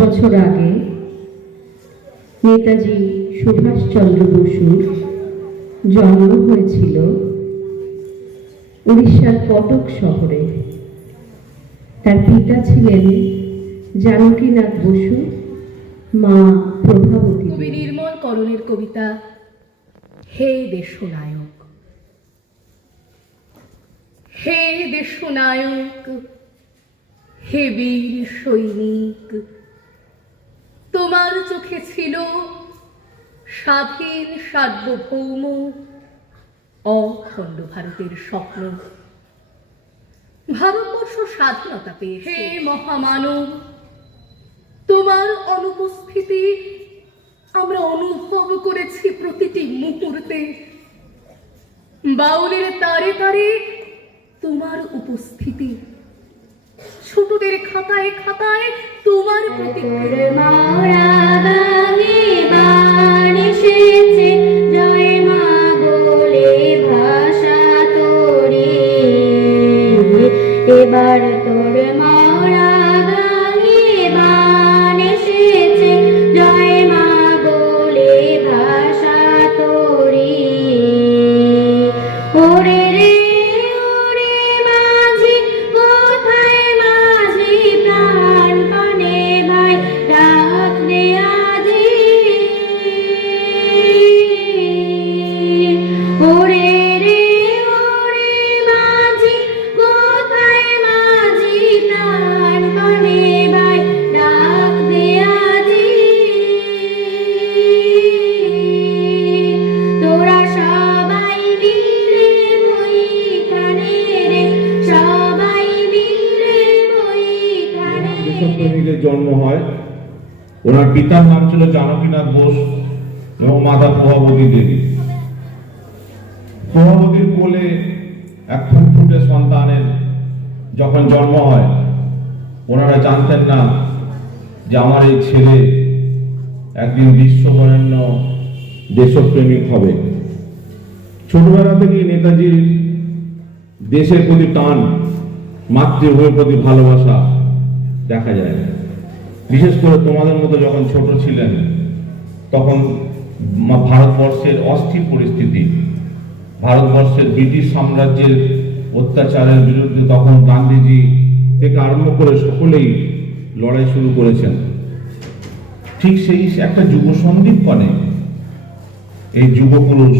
বছর আগে নেতাজি সুভাষচন্দ্র বসুর জন্ম হয়েছিল উড়িষ্যার কটক শহরে। তার পিতা ছিলেন জানকীনাথ বসু, মা প্রভাবতী কবি নির্মল করণের কবিতা হে দেশনায়ক। হে দেশনায়ক, হে বীর সৈনিক তোমার চোখে ছিল স্বাধীন সার্বভৌম অখণ্ড ভারতের স্বপ্ন। ভারতবর্ষ স্বাধীনতা পেয়ে হে মহামানব তোমার অনুপস্থিতি আমরা অনুভব করেছি প্রতিটি মুহূর্তে। বাউলের তারে তারে তোমার উপস্থিতি ছোটদের খাতায় খাতায় তোমার প্রতিক্রিয়া মারা বইখানে রে দেশপ্রেমিকের জন্ম হয়, ওনার পিতার নাম ছিল জানকীনাথ বোস এবং মাতা প্রভাবতী দেবী। প্রভাবতীর কোলে এক ফুটফুটে সন্তানের যখন জন্ম হয়, ওনারা জানতেন না যে আমার এই ছেলে একদিন বিশ্ববরেণ্য দেশপ্রেমিক হবে। ছোটবেলা থেকেই নেতাজির দেশের প্রতি টান, মাতৃভূমির প্রতি ভালোবাসা দেখা যায়। বিশেষ করে তোমাদের মতো যখন ছোট ছিলেন, তখন ভারতবর্ষের অস্থির পরিস্থিতি। ভারতবর্ষের ব্রিটিশ সাম্রাজ্যের অত্যাচারের বিরুদ্ধে তখন গান্ধীজি থেকে আরম্ভ করে সকলেই লড়াই শুরু করেছেন। ঠিক সেই একটা যুব সন্দীপনে এই যুব পুরুষ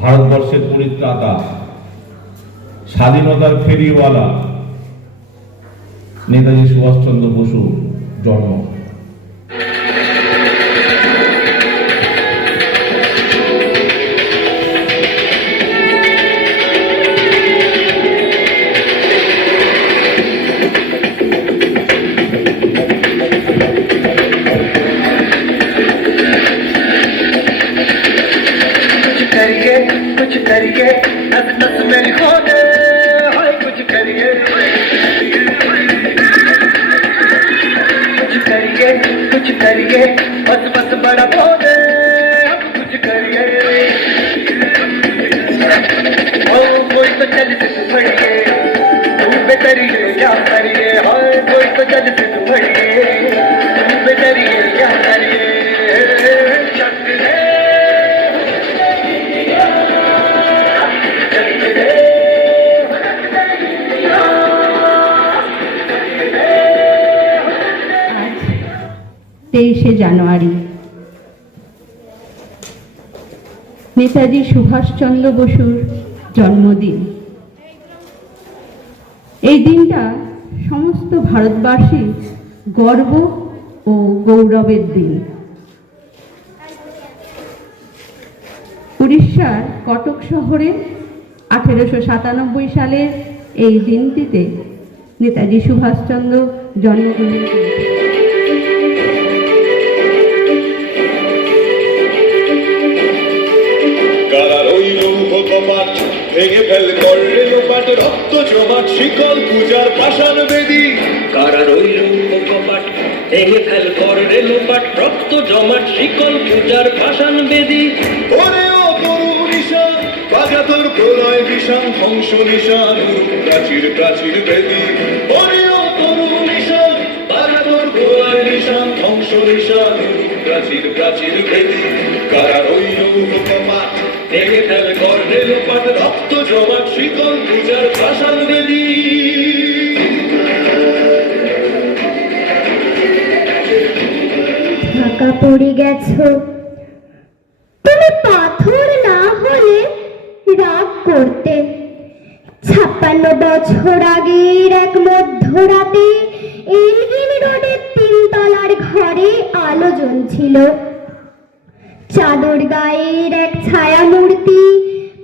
ভারতবর্ষের পরিত্রাতা, স্বাধীনতার ফেরিওয়ালা নেতাজি সুভাষচন্দ্র বসু জন্ম। तो चल से फड़िए तुम बेतरिए क्या करिए हाय कोई तो चल से फड़िए तुम बेतरिए क्या करिए शक है আজ তেইশে জানুয়ারি নেতাজি সুভাষচন্দ্র বসুর জন্মদিন এই দিনটা সমস্ত ভারতবাসীর গর্ব ও গৌরবের দিন। উড়িষ্যার কটক শহরে আঠেরোশো সাতানব্বই সালের এই দিনটিতে নেতাজি সুভাষচন্দ্র জন্মগ্রহণ করেছিলেন। ভেঙে ফেল করলে লোপাট রক্ত জমাট, শিকল পূজার পাষাণ বেদী। কারা রইল কপাট ভেঙে ফেল কর রেলোপাট রক্ত জমাট, শিকল পূজার ভাষান বেদি। নিশান বাজা তোর প্রলয় ধ্বংস প্রাচীর প্রাচীর বেদি। ও তরু নিশান বাজা তোর প্রলয় নিশান, ধ্বংস প্রাচীর প্রাচীর বেদি। কারা রইল কপাট পড়ে গেছো। তুমি পাথর না হলে রাগ করতে। ছাপ্পান্ন বছর আগের এক মধ্যরাতে এলগিন রোডের তিনতলার ঘরে আলো জ্বলছিল। চাদর গায়ের এক ছায়া মূর্তি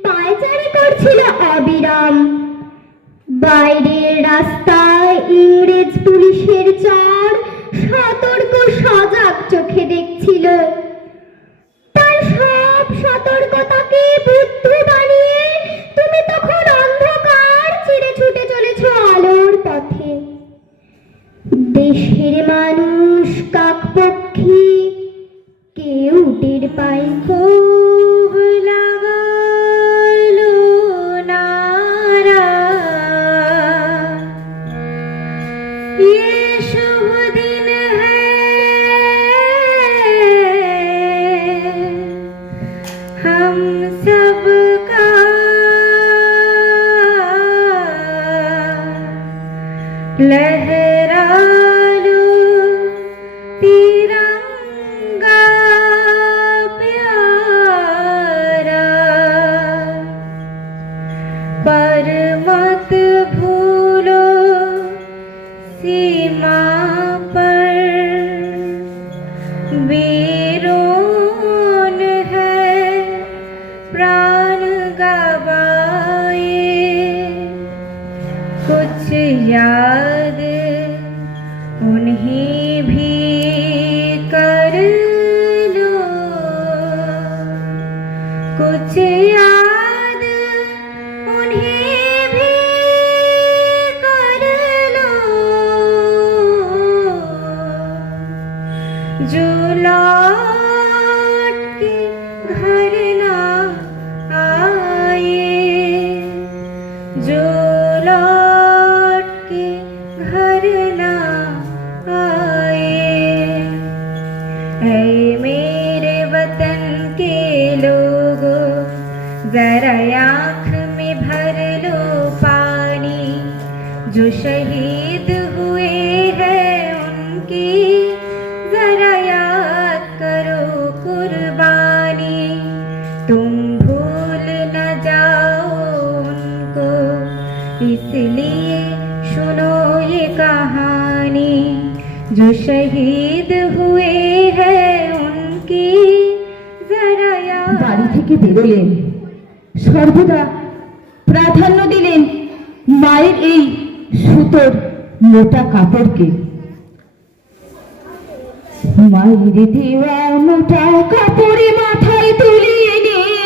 পায়চারি করছিল অবিরাম। বাইরের রাস্তায় ইংরেজ পুলিশের চর, সতর্ক, সজাগ 有 जो शहीद हुए हैं उनकी जरा याद करो कुर्बानी तुम भूल न जाओ उनको इसलिए सुनो ये कहानी जो शहीद हुए हैं उनकी जरा याद বাড়ি থেকে বেরোলেন সর্বদা প্রাধান্য দিলেন মায়ের এই সুতোর মোটা কাপড়কে। মায়ের দেওয়া মোটা কাপড়ে মাথায় তুলিয়ে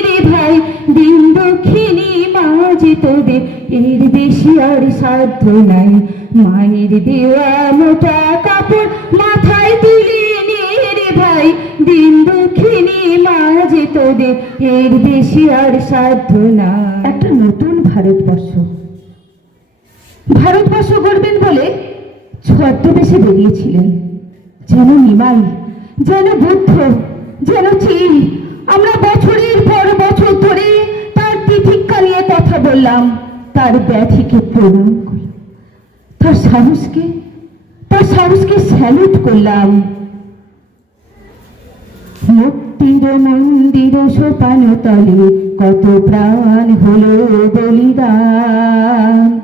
রে ভাই। দিন দক্ষিণী মাঝে তোদের এর বেশি আর সাধ্য নাই। মায়ের দেওয়া মোটা কাপড় মাথায় তুলিয়ে রে ভাই। দিন দক্ষিণী মাঝে তোদের এর বেশি আর সাধ্য না একটা নতুন ভারতবর্ষ। ভারতবর্ষ গড়বেন বলে ছদ্মবেশে বেরিয়েছিলেন। যেন নিমাই, যেন বুদ্ধ, যেন চিল। আমরা বছরের পর বছর ধরে তার তিতিক্ষা নিয়ে কথা বললাম, তার ব্যাধিকে প্রণাম করলাম তার সাহসকে তার সাহসকে স্যালুট করলাম। মুক্তির মন্দির সোপান তলে কত প্রাণ হলো বলিদান।